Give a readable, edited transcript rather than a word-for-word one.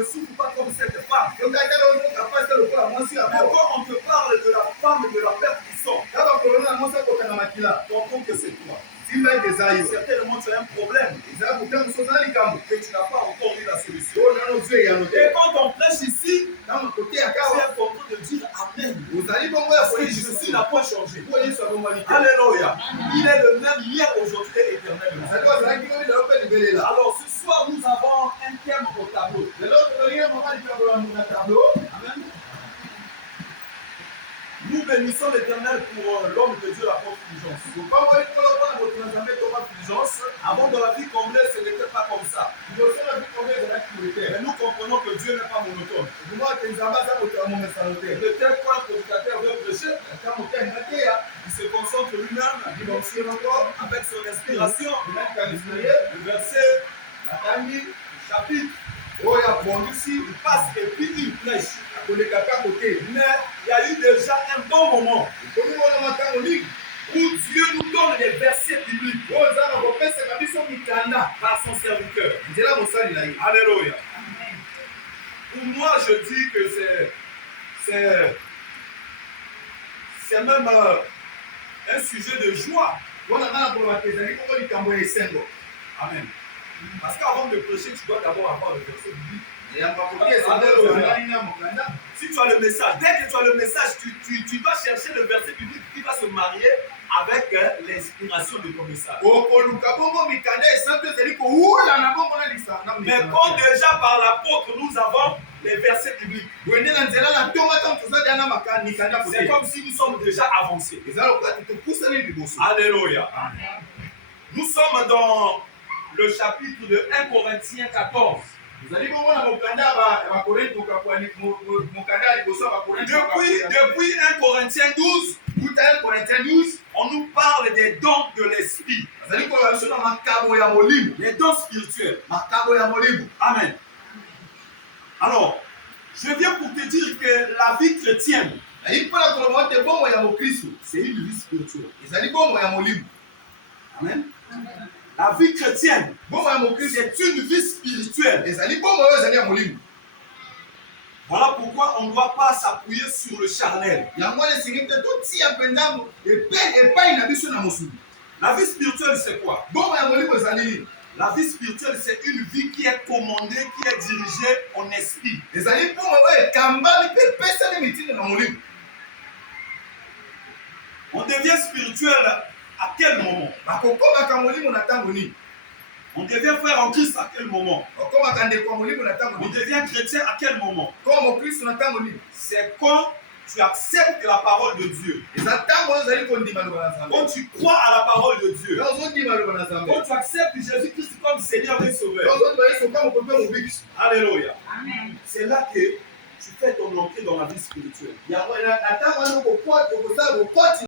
ne souffre pas comme cette femme. Mais quand on te parle de la femme et de la perte du sang, comprenons que c'est toi. Certainement, tu as un problème et tu n'as pas encore eu la solution. Et quand on prêche ici, tu es en train de dire Amen. Parce que Jésus n'a pas changé. Alléluia. Il est le même hier, aujourd'hui et éternellement. Alors ce soir, nous avons un thème au tableau. Amen. Nous bénissons l'Éternel pour l'homme de Dieu, l'apôtre Fulgence. Avant dans la vie comblée, ce n'était pas comme ça. Mais nous comprenons que Dieu n'est pas monotone. De tel point que le prédicateur veut prêcher, il se concentre lui-même avec son inspiration. Le verset, le chapitre. Il passe et puis il prêche. Mais il y a eu déjà un bon moment où Dieu nous donne des versets bibliques par son serviteur. Alléluia. Pour moi, je dis que c'est même un sujet de joie. Amen. Parce qu'avant de prêcher, tu dois d'abord avoir le verset biblique. Si tu as le message, dès que tu as le message, tu dois chercher le verset biblique qui va se marier avec l'inspiration de ton message. Mais quand déjà par l'apôtre nous avons les versets bibliques, c'est comme si nous sommes déjà avancés. Alléluia. Nous sommes dans le chapitre de 1 Corinthiens 14. Depuis 1 Corinthiens 12, on nous parle des dons de l'esprit. Les dons spirituels. Amen. Alors, je viens pour te dire que la vie chrétienne, c'est une vie spirituelle. Amen. La vie chrétienne, c'est une vie spirituelle. Voilà pourquoi on ne doit pas s'appuyer sur le charnel. La vie spirituelle, c'est quoi? La vie spirituelle, c'est une vie qui est commandée, qui est dirigée en esprit. On devient spirituel à quel moment? On devient frère en Christ à quel moment? On devient chrétien à quel moment? C'est quand tu acceptes la parole de Dieu. Quand tu crois à la parole de Dieu. Quand tu acceptes Jésus-Christ comme Seigneur et Sauveur. Alléluia. C'est là que tu fais ton entrée dans la vie spirituelle.